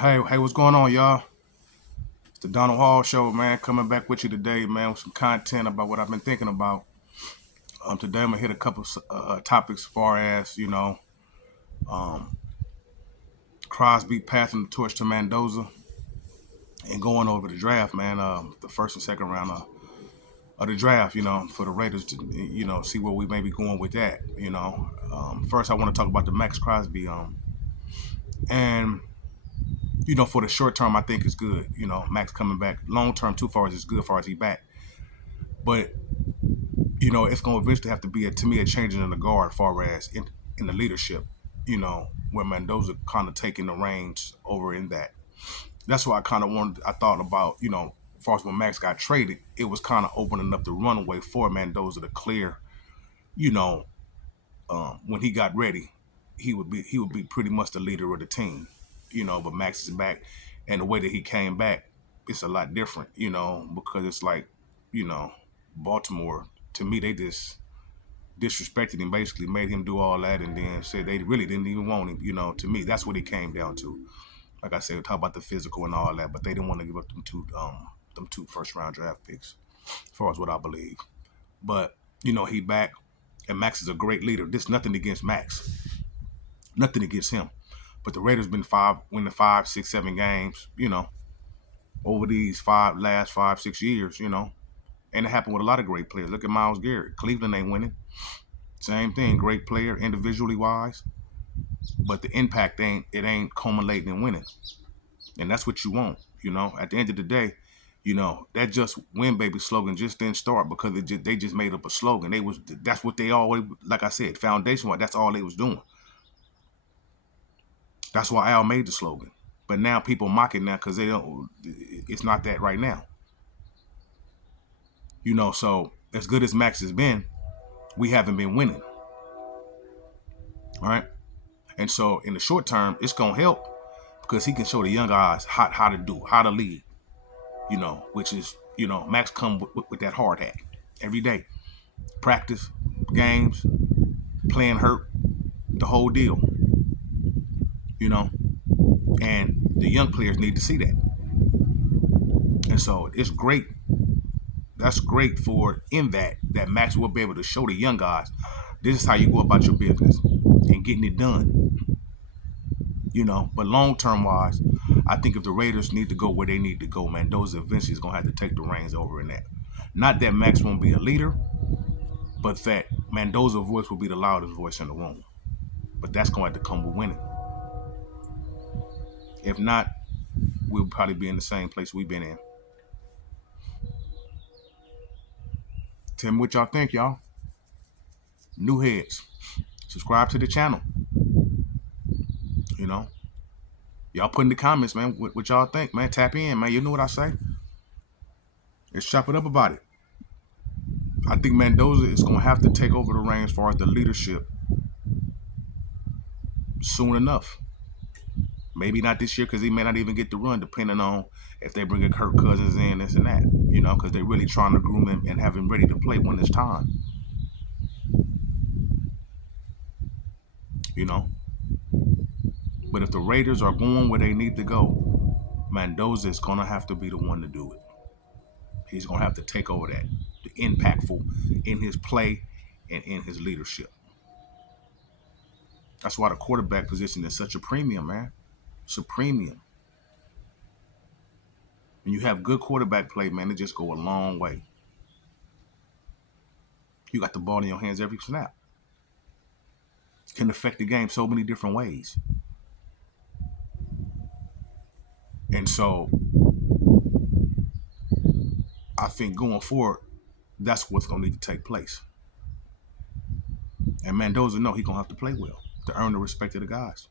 Hey, what's going on, y'all? It's the Donald Hall Show, man. Coming back with you today, man, with some content about what I've been thinking about. Today I'm gonna hit a couple topics as far as um, Crosby passing the torch to Mendoza and going over the draft, man. The first and second round of the draft, for the Raiders to see where we may be going with that. First I want to talk about the Max Crosby, and for the short term I think it's good. Max coming back. Long term, too far as it's good, as far as he back, but it's going to eventually have to be, to me, a changing in the guard, far as in the leadership, where Mendoza kind of taking the reins over in that. That's why I thought about, as far as when Max got traded, it was kind of opening up the runway for Mendoza to clear, you know, when he got ready, he would be pretty much the leader of the team, but Max is back, and the way that he came back, it's a lot different, because it's like, you know, Baltimore, to me, they just disrespected him, basically made him do all that, and then said they really didn't even want him. To me, that's what it came down to. Like I said, we talk about the physical and all that, but they didn't want to give up them two first round draft picks, as far as what I believe. But he back, and Max is a great leader. This nothing against Max, nothing against him, but the Raiders been winning 5, 6, 7 games, over these last 5, 6 years, and it happened with a lot of great players. Look at Myles Garrett. Cleveland ain't winning. Same thing, great player individually wise, but the impact ain't culminating in winning, and that's what you want. At the end of the day, that just win baby slogan just didn't start because they just made up a slogan. That's what they always, like I said, foundation wise, that's all they was doing. That's why Al made the slogan. But now people mock it now because they don't. It's not that right now. So as good as Max has been, we haven't been winning. All right. And so in the short term, it's gonna help because he can show the young guys how to do, how to lead, which is, Max come with that hard hat every day. Practice, games, playing hurt, the whole deal, you know, and the young players need to see that. And so it's great. That's great for in that Max will be able to show the young guys, this is how you go about your business and getting it done. But long term wise, I think if the Raiders need to go where they need to go, Mendoza eventually is gonna have to take the reins over in that. Not that Max won't be a leader, but that Mendoza's voice will be the loudest voice in the room. But that's going to have to come with winning. If not, we'll probably be in the same place we've been in. Tell me what y'all think, y'all. New heads, subscribe to the channel. You know, y'all put in the comments, man, what y'all think, man. Tap in, man. You know what I say. Let's chop it up about it. I think Mendoza is going to have to take over the reins as far as the leadership soon enough. Maybe not this year because he may not even get the run, depending on if they bring a Kirk Cousins in, this and that. Because they're really trying to groom him and have him ready to play when it's time. You know. But if the Raiders are going where they need to go, Mendoza is going to have to be the one to do it. He's going to have to take over that, the impactful in his play and in his leadership. That's why the quarterback position is such a premium, man. It's a premium. When you have good quarterback play, man, it just go a long way. You got the ball in your hands every snap. Can affect the game so many different ways. And so I think going forward, that's what's going to need to take place. And Mendoza, no, he's going to have to play well to earn the respect of the guys.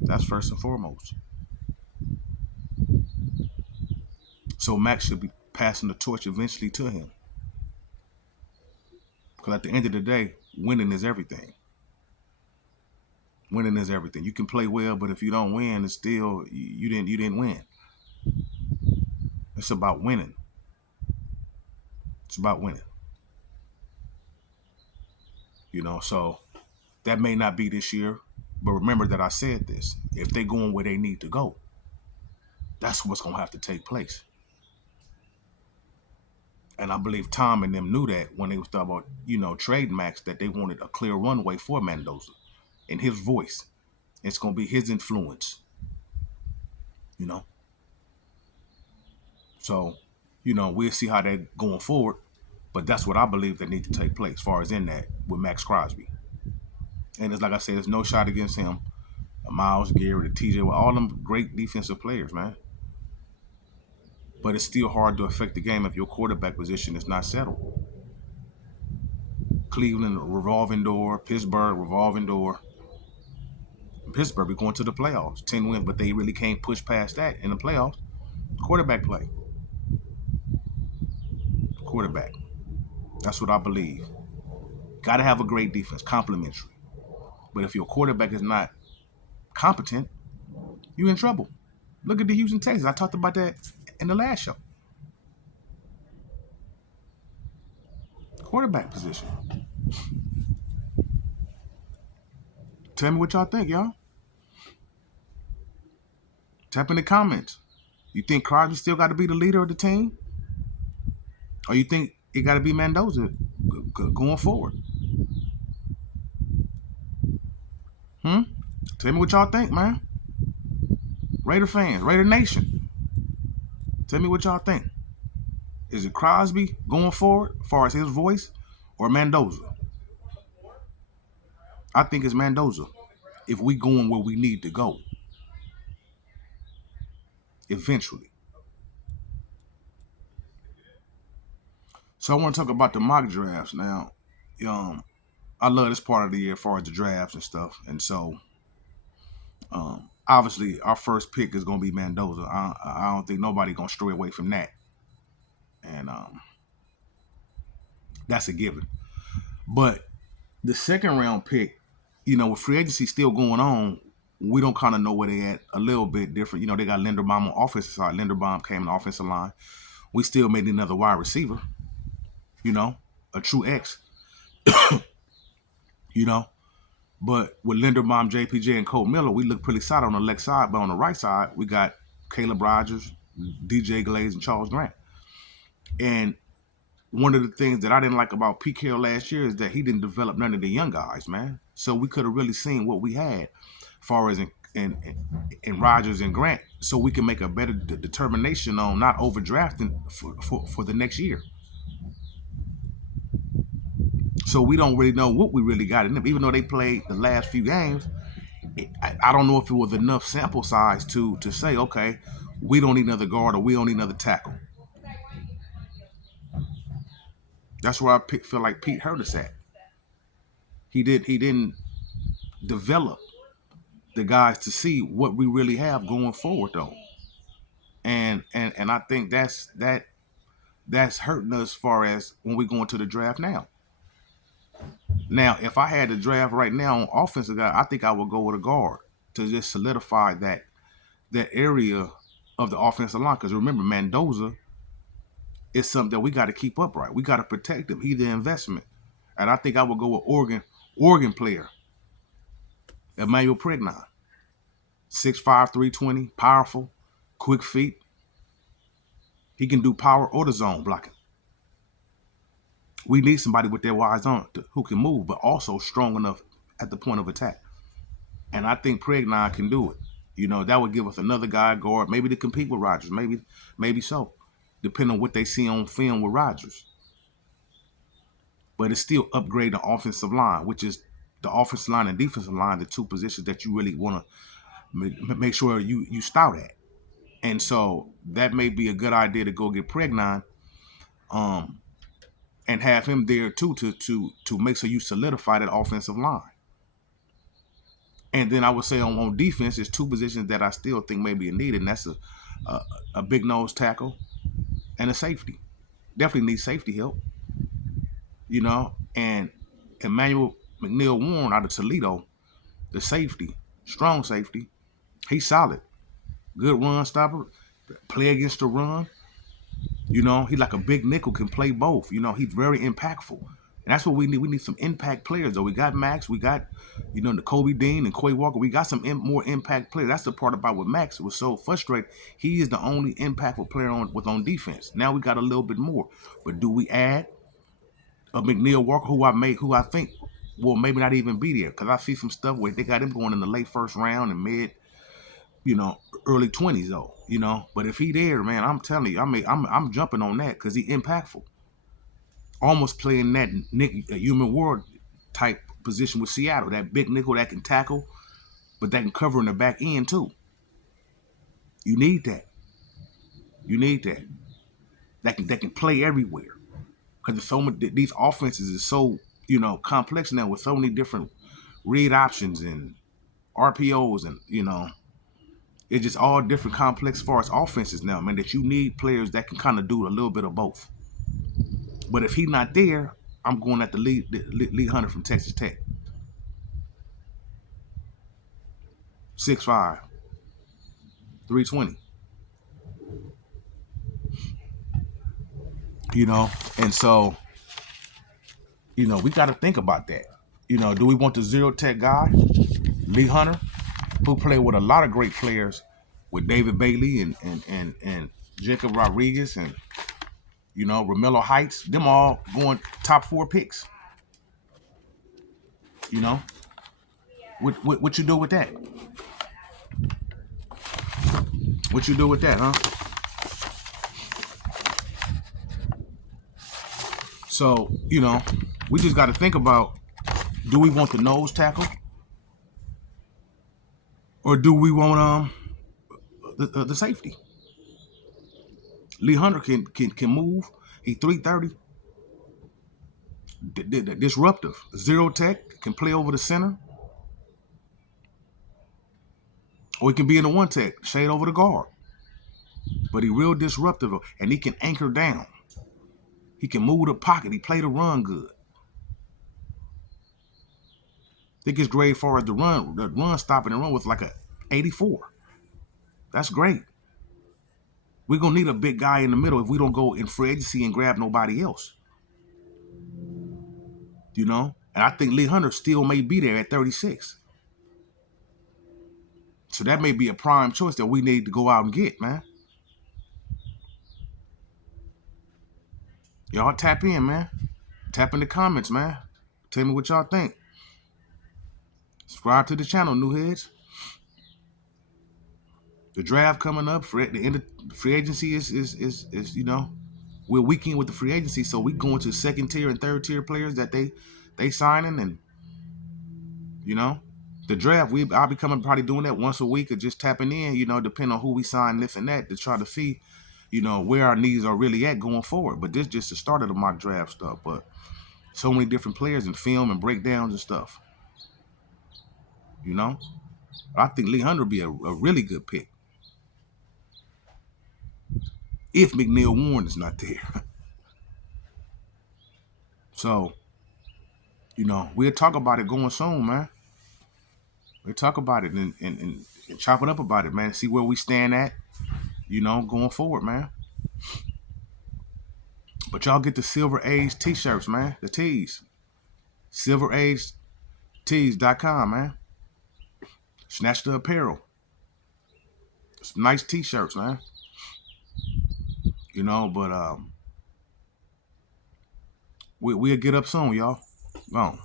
That's first and foremost. So Max should be passing the torch eventually to him. Because at the end of the day, winning is everything. Winning is everything. You can play well, but if you don't win, it's still you didn't win. It's about winning. It's about winning. So that may not be this year, But remember that I said this. If they going where they need to go, that's what's gonna have to take place. And I believe Tom and them knew that when they was talking about, trade max, that they wanted a clear runway for Mendoza and his voice. It's gonna be his influence, you know. So, we'll see how that going forward. But that's what I believe that needs to take place, as far as in that with Max Crosby. And it's like I said, there's no shot against him. Miles Garrett, TJ, all them great defensive players, man. But it's still hard to affect the game if your quarterback position is not settled. Cleveland, revolving door. Pittsburgh, revolving door. Pittsburgh be going to the playoffs, 10 wins, but they really can't push past that in the playoffs. Quarterback play. Quarterback. That's what I believe. Got to have a great defense, complimentary. But if your quarterback is not competent, you're in trouble. Look at the Houston Texans. I talked about that in the last show. Quarterback position. Tell me what y'all think, y'all. Tap in the comments. You think Crosby still got to be the leader of the team? Or you think it got to be Mendoza going forward? Tell me what y'all think, man. Raider fans, Raider Nation. Tell me what y'all think. Is it Crosby going forward as far as his voice or Mendoza? I think it's Mendoza if we going where we need to go eventually. So I want to talk about the mock drafts now. I love this part of the year as far as the drafts and stuff. And so, obviously, our first pick is going to be Mendoza. I don't think nobody going to stray away from that. And that's a given. But the second round pick, with free agency still going on, we don't kind of know where they at. A little bit different. They got Linderbaum on offensive side. Linderbaum came in the offensive line. We still made another wide receiver. A true X. But with Linderbaum, JPJ, and Cole Miller, we look pretty solid on the left side. But on the right side, we got Caleb Rogers, DJ Glaze, and Charles Grant. And one of the things that I didn't like about Pete Carroll last year is that he didn't develop none of the young guys, man. So we could have really seen what we had as far as in Rogers and Grant, so we can make a better determination on not overdrafting for the next year. So we don't really know what we really got in them. Even though they played the last few games, I don't know if it was enough sample size to say, okay, we don't need another guard or we don't need another tackle. That's where I feel like Pete hurt us at. He didn't develop the guys to see what we really have going forward though. And I think that's hurting us as far as when we go into the draft now. Now, if I had to draft right now on offensive guy, I think I would go with a guard to just solidify that area of the offensive line. Because remember, Mendoza is something that we got to keep upright. We got to protect him. He's the investment. And I think I would go with Oregon player, Emmanuel Pregnon. 6'5", 320, powerful, quick feet. He can do power or the zone blocking. We need somebody with their wise on who can move, but also strong enough at the point of attack. And I think Pregnon can do it. That would give us another guy guard, maybe to compete with Rodgers, maybe so, depending on what they see on film with Rodgers. But it's still upgrade the offensive line, which is the offensive line and defensive line, the two positions that you really want to make sure you stout at. And so that may be a good idea to go get Pregnon. And have him there too to make sure you solidify that offensive line. And then I would say on defense, there's two positions that I still think may be needed, and that's a big nose tackle and a safety. Definitely need safety help. And Emmanuel McNeil Warren out of Toledo, the safety, strong safety, he's solid. Good run stopper, play against the run. He like a big nickel, can play both. He's very impactful. And that's what we need. We need some impact players, though. We got Max, we got, the Kobe Dean and Quay Walker. We got some more impact players. That's the part about with Max. It was so frustrating. He is the only impactful player on defense. Now we got a little bit more. But do we add a McNeil Walker, who I think will maybe not even be there? Because I see some stuff where they got him going in the late first round and mid, early 20s though. But if he there, man, I'm telling you, I'm jumping on that because he impactful. Almost playing that human world type position with Seattle, that big nickel that can tackle, but that can cover in the back end too. You need that. You need that. That can play everywhere because so many, these offenses is so complex now with so many different read options and RPOs and it's just all different complex as far as offenses now, man. That you need players that can kind of do a little bit of both. But if he's not there, I'm going at the Lee Hunter from Texas Tech. 6'5", 320. And so, we got to think about that. Do we want the zero tech guy, Lee Hunter, who played with a lot of great players, with David Bailey and Jacob Rodriguez and Romello Heights, them all going top 4 picks. What you do with that? What you do with that, huh? So, we just got to think about, do we want the nose tackle? Or do we want the safety? Lee Hunter can move. He 330. Disruptive. Zero tech, can play over the center. Or he can be in the one tech, shade over the guard. But he real disruptive, and he can anchor down. He can move the pocket. He play the run good. I think his grade far as the run stopping and run was like a 84. That's great. We're going to need a big guy in the middle if we don't go in free agency and grab nobody else. And I think Lee Hunter still may be there at 36. So that may be a prime choice that we need to go out and get, man. Y'all tap in, man. Tap in the comments, man. Tell me what y'all think. Subscribe to the channel, new heads. The draft coming up for the end of free agency is we're weekend with the free agency, so we going to second tier and third tier players that they signing, and the draft I'll be probably doing that once a week or just tapping in, depending on who we sign, this and that, to try to see where our needs are really at going forward. But this just the start of the mock draft stuff, but so many different players and film and breakdowns and stuff. I think Lee Hunter would be a really good pick if McNeil Warren is not there. So, we'll talk about it going soon, man. We'll talk about it and chop it up about it, man. See where we stand at, going forward, man. But y'all get the Silver Age t-shirts, man. The tees. SilverAgeTees.com, man. Snatch the apparel. Some nice t-shirts, man. But we'll get up soon, y'all. Go on.